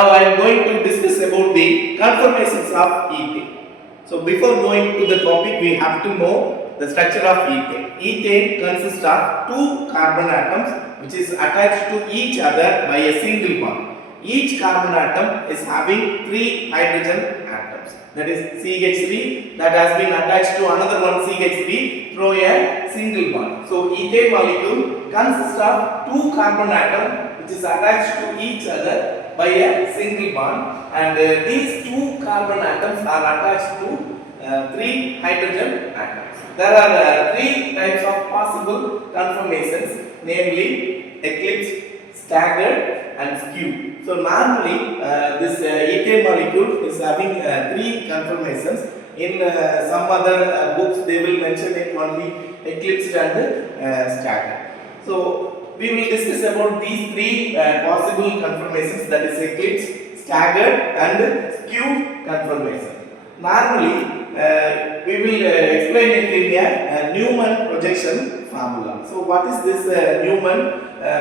now I am going to discuss about the conformations of ethane. So before going to the topic, we have to know the structure of ethane. Ethane consists of two carbon atoms which is attached to each other by a single bond. Each carbon atom is having three hydrogen atoms. That is CH3 that has been attached to another one CH3 through a single bond. So ethane molecule consists of two carbon atoms which is attached to each other by a single bond, and these two carbon atoms are attached to three hydrogen atoms. There are three types of possible conformations, namely eclipsed, staggered and skew. So normally this ethane molecule is having three conformations. In some other books they will mention it only eclipsed and staggered. So we will discuss about these three possible conformations, that is eclipsed, staggered and skew conformation. Normally we will explain it in a Newman projection formula. So what is this Newman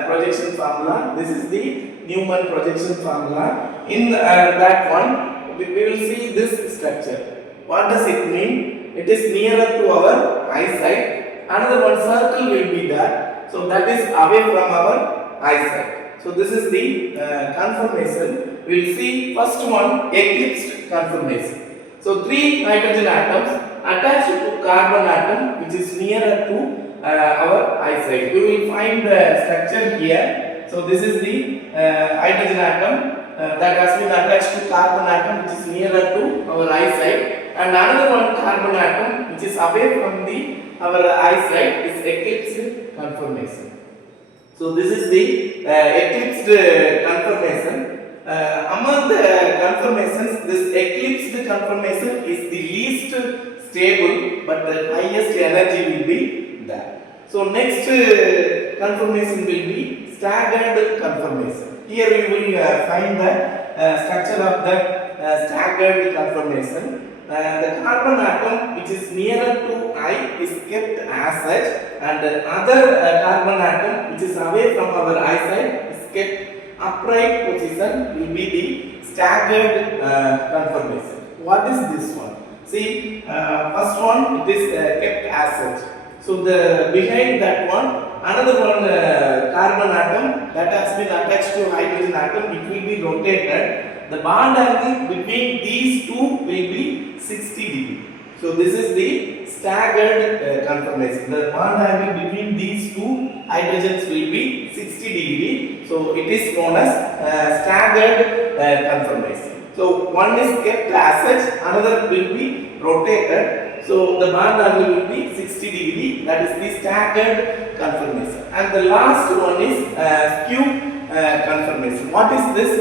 projection formula? This is the Newman projection formula. In that one we will see this structure. What does it mean? It is nearer to our eyesight. Another one circle will be there. So that is away from our eyesight. So this is the conformation. We will see first one, eclipsed conformation. So three hydrogen atoms attached to carbon atom which is nearer to our eyesight. We will find the structure here. So this is the hydrogen atom that has been attached to carbon atom which is nearer to our eyesight, and another one carbon atom which is away from our eyesight is eclipsed conformation. So this is the eclipsed conformation. Among the conformations, this eclipsed conformation is the least stable, but the highest energy will be there. So next conformation will be staggered conformation. Here we will find the structure of the staggered conformation. The carbon atom which is nearer to eye is kept as such, and the other carbon atom which is away from our eyesight is kept upright position, will be the staggered conformation. What is this one? See, first one it is kept as such. So the behind that one, another one carbon atom that has been attached to hydrogen atom, it will be rotated. The bond angle between these two will be 60 degree. So this is the staggered conformation. The bond angle between these two hydrogens will be 60 degree. So it is known as staggered conformation. So one is kept as such, another will be rotated. So the bond angle will be 60 degree. That is the staggered conformation. And the last one is skew conformation. What is this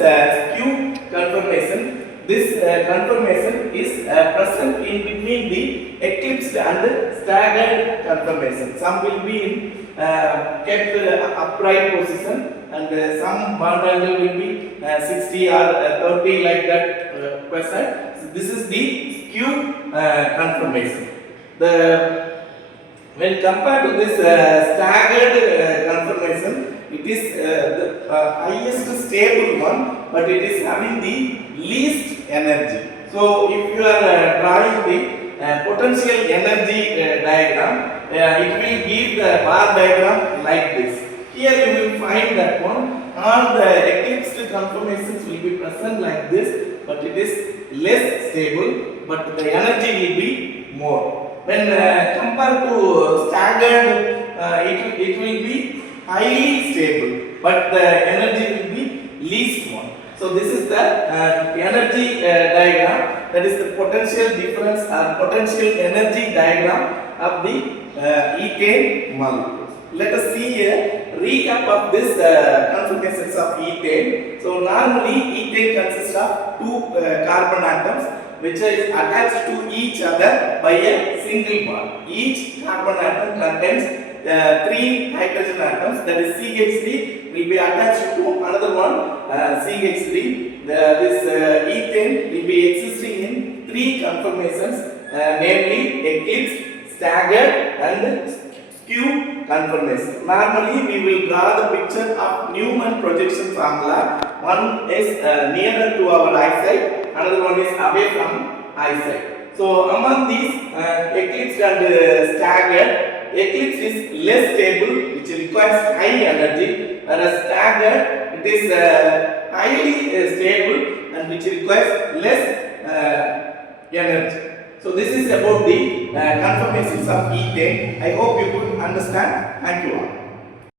skew conformation? This conformation is present in between the eclipsed and staggered conformation. Some will be in kept upright position, and some bond angle will be 60 or 30 like that percent. So this is the skew conformation. When compared to this staggered conformation, it is the highest stable one, but it is having the least energy. So if you are drawing the potential energy diagram, it will give the bar diagram like this. Here you will find that one, all the eclipsed conformations will be present like this, but it is less stable, but the energy will be more. When compared to staggered, it will be highly stable, but the energy will be least one. So this is the energy diagram, that is the potential difference or potential energy diagram of the ethane molecule. Let us see a recap of this conformations of ethane. So normally ethane consists of two carbon atoms which is attached to each other by a single bond. Each carbon atom contains three hydrogen atoms, that is CH3 will be attached to another one CH3. This ethane will be existing in three conformations, namely eclipsed, staggered and skew conformation. Normally we will draw the picture of Newman projection formula. One is nearer to our eyesight, another one is away from eyesight. So among these eclipsed and staggered, eclipsed is less stable, which requires high energy, whereas staggered it is highly stable and which requires less energy. So this is about the conformations of ethane. I hope you could understand. Thank you all.